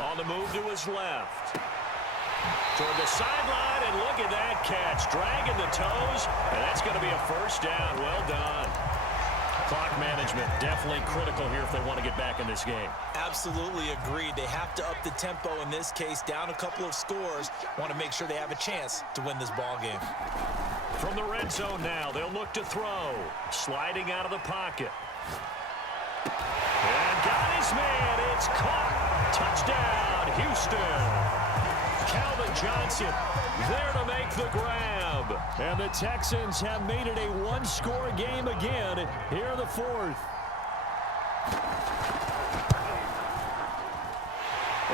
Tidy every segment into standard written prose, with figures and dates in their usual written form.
On the move to his left. Toward the sideline, and look at that catch. Dragging the toes, and that's going to be a first down. Well done. Clock management definitely critical here if they want to get back in this game. Absolutely agreed. They have to up the tempo in this case, down a couple of scores. Want to make sure they have a chance to win this ball game. From the red zone now, they'll look to throw. Sliding out of the pocket. And got his man. It's caught. Touchdown, Houston. Calvin Johnson there to make the grab. And the Texans have made it a one-score game again here in the fourth.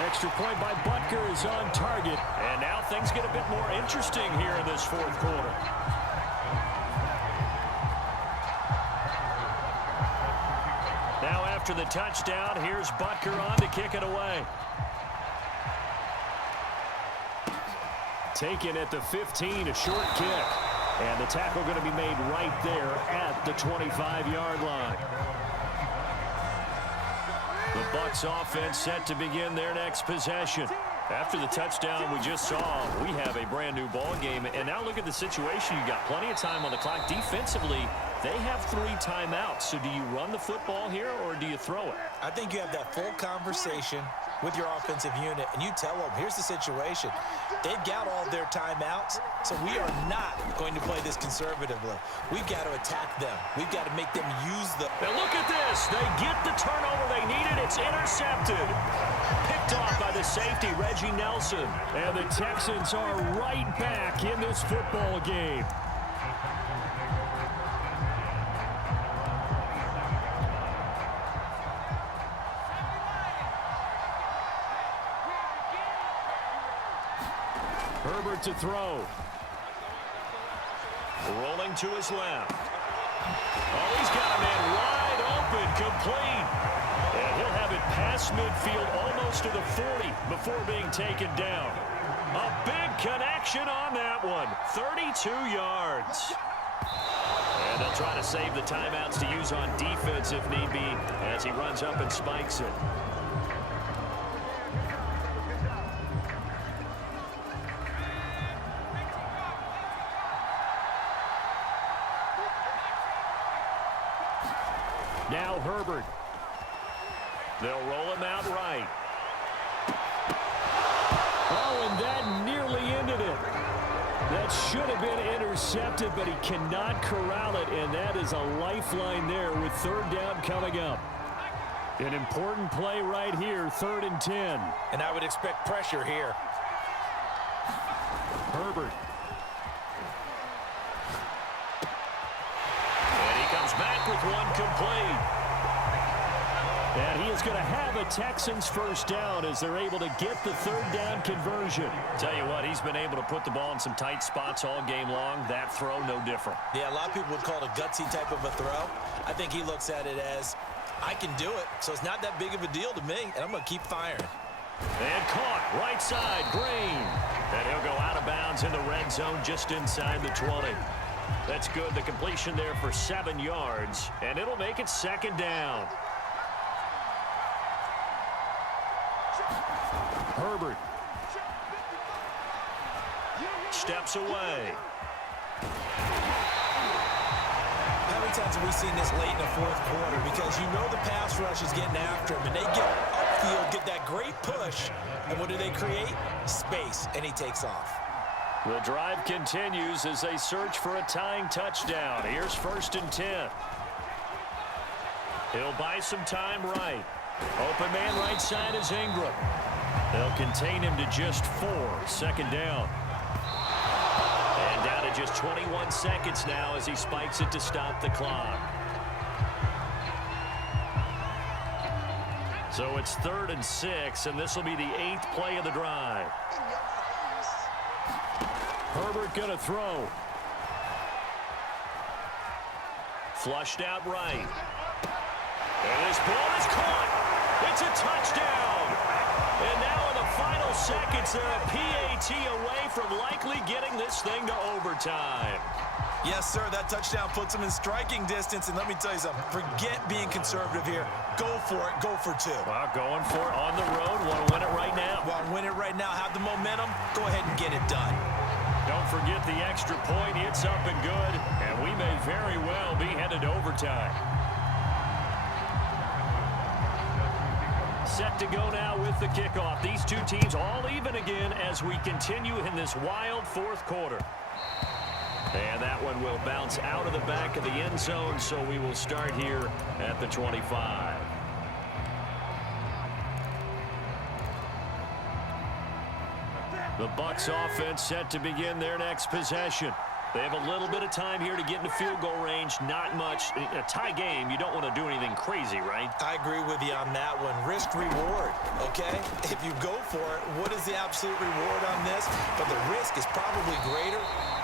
Extra point by Butker is on target. And now things get a bit more interesting here in this fourth quarter. Now after the touchdown, here's Butker on to kick it away. Taken at the 15, a short kick. And the tackle going to be made right there at the 25-yard line. The Bucs offense set to begin their next possession. After the touchdown we just saw, we have a brand new ball game. And now look at the situation. You got plenty of time on the clock. Defensively, they have 3 timeouts. So do you run the football here or do you throw it? I think you have that full conversation with your offensive unit, and you tell them, here's the situation. They've got all their timeouts, so we are not going to play this conservatively. We've got to attack them. We've got to make them use the... Now look at this. They get the turnover they needed. It's intercepted. Picked off by the safety, Reggie Nelson. And the Texans are right back in this football game. Herbert to throw. Rolling to his left. Oh, he's got a man wide open, complete. And he'll have it past midfield almost to the 40 before being taken down. A big connection on that one. 32 yards. And they'll try to save the timeouts to use on defense if need be as he runs up and spikes it. Now Herbert. They'll roll him out right. Oh, and that nearly ended it. That should have been intercepted, but he cannot corral it, and that is a lifeline there with third down coming up. An important play right here, 3rd and 10. And I would expect pressure here. Herbert. Back with one complete. And he is going to have a Texans first down as they're able to get the 3rd down conversion. Tell you what, he's been able to put the ball in some tight spots all game long. That throw, no different. Yeah, a lot of people would call it a gutsy type of a throw. I think he looks at it as, I can do it, so it's not that big of a deal to me, and I'm going to keep firing. And caught, right side, Green. And he'll go out of bounds in the red zone just inside the 20. That's good. The completion there for 7 yards, and it'll make it 2nd down. Herbert steps away. How many times have we seen this late in the fourth quarter? Because you know the pass rush is getting after him, and they get upfield, get that great push, and what do they create? Space, and he takes off. The drive continues as they search for a tying touchdown. Here's 1st and 10. He'll buy some time right. Open man right side is Ingram. They'll contain him to just 4. 2nd down. And down to just 21 seconds now as he spikes it to stop the clock. So it's 3rd and 6, and this will be the 8th play of the drive. Herbert going to throw. Flushed out right. And this ball is caught. It's a touchdown. And now in the final seconds, they're a PAT away from likely getting this thing to overtime. Yes, sir, that touchdown puts them in striking distance. And let me tell you something, forget being conservative here. Go for it. Go for 2. Well, going for it on the road. Want to win it right right now have the momentum. Go ahead and get it done. Don't forget the extra point. It's up and good, and we may very well be headed to overtime. Set to go now with the kickoff. These two teams all even again as we continue in this wild fourth quarter. And that one will bounce out of the back of the end zone, so we will start here at the 25. The Bucs offense set to begin their next possession. They have a little bit of time here to get into field goal range. Not much. In a tie game, you don't want to do anything crazy, right? I agree with you on that one. Risk reward, okay? If you go for it, what is the absolute reward on this? But the risk is probably greater.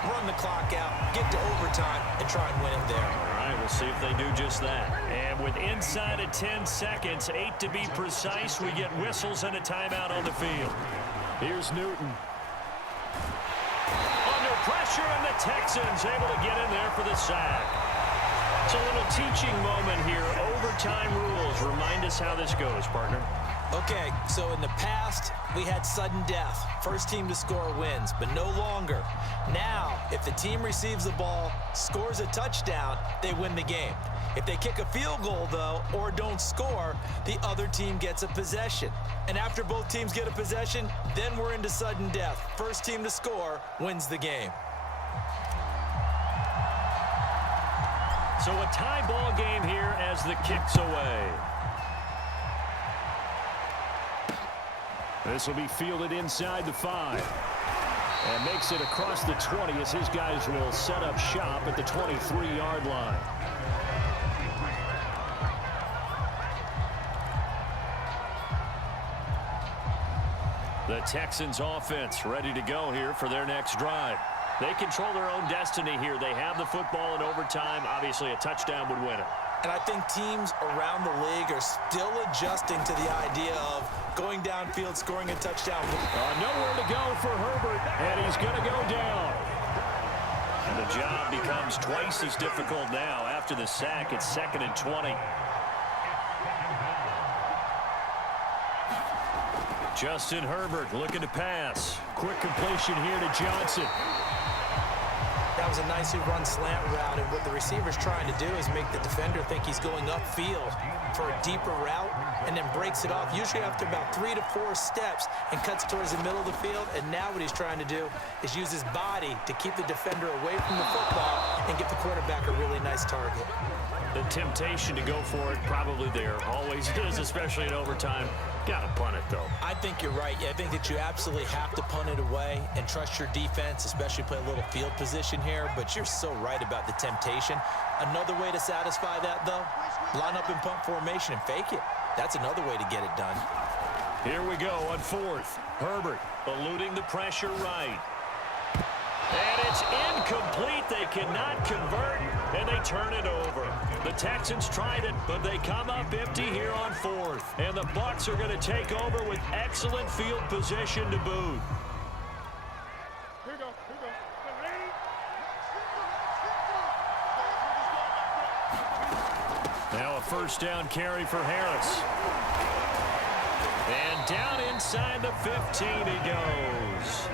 Run the clock out, get to overtime, and try and win it there. All right, we'll see if they do just that. And with inside of 10 seconds, 8 to be precise, we get whistles and a timeout on the field. Here's Newton. Pressure, and the Texans able to get in there for the sack. It's a little teaching moment here. Overtime rules. Remind us how this goes, partner. Okay, so in the past, we had sudden death. First team to score wins, but no longer. Now, if the team receives the ball, scores a touchdown, they win the game. If they kick a field goal, though, or don't score, the other team gets a possession. And after both teams get a possession, then we're into sudden death. First team to score wins the game. So a tie ball game here as the kick's away. This will be fielded inside the 5. And makes it across the 20 as his guys will set up shop at the 23-yard line. The Texans offense ready to go here for their next drive. They control their own destiny here. They have the football in overtime. Obviously, a touchdown would win it. And I think teams around the league are still adjusting to the idea of going downfield, scoring a touchdown. Nowhere to go for Herbert, and he's going to go down. And the job becomes twice as difficult now after the sack. It's 2nd and 20. Justin Herbert looking to pass. Quick completion here to Johnson. That was a nicely run slant route, and what the receiver's trying to do is make the defender think he's going upfield for a deeper route and then breaks it off, usually after about 3 to 4 steps, and cuts towards the middle of the field. And now what he's trying to do is use his body to keep the defender away from the football and get the quarterback a really nice target. The temptation to go for it probably there. Always is, especially in overtime. Got to punt it, though. I think you're right. I think that you absolutely have to punt it away and trust your defense, especially play a little field position here. But you're so right about the temptation. Another way to satisfy that, though, line up in punt formation and fake it. That's another way to get it done. Here we go on 4th. Herbert eluding the pressure right. And it's incomplete. They cannot convert, and they turn it over. The Texans tried it, but they come up empty here on 4th. And the Bucs are going to take over with excellent field position to boot. Here we go. Now a first down carry for Harris. And down inside the 15 he goes.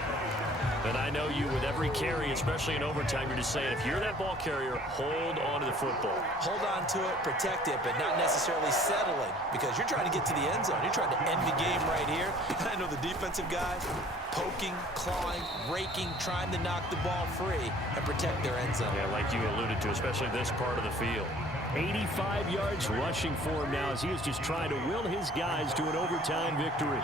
And I know you, with every carry, especially in overtime, you're just saying, if you're that ball carrier, hold on to the football. Hold on to it, protect it, but not necessarily settling, because you're trying to get to the end zone. You're trying to end the game right here. And I know the defensive guys poking, clawing, raking, trying to knock the ball free and protect their end zone. Yeah, like you alluded to, especially this part of the field. 85 yards rushing for him now as he is just trying to will his guys to an overtime victory.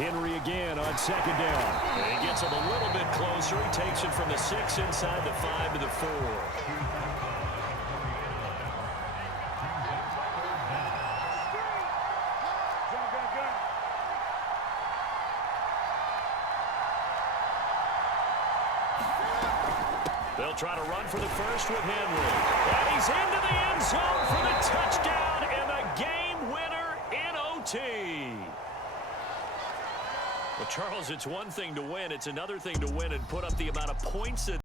Henry again on 2nd down. And he gets him a little bit closer. He takes it from the 6 inside the 5 to the 4. They'll try to run for the first with Henry. And he's into the end zone for the touchdown and the game winner in OT. Well, Charles, it's one thing to win. It's another thing to win and put up the amount of points that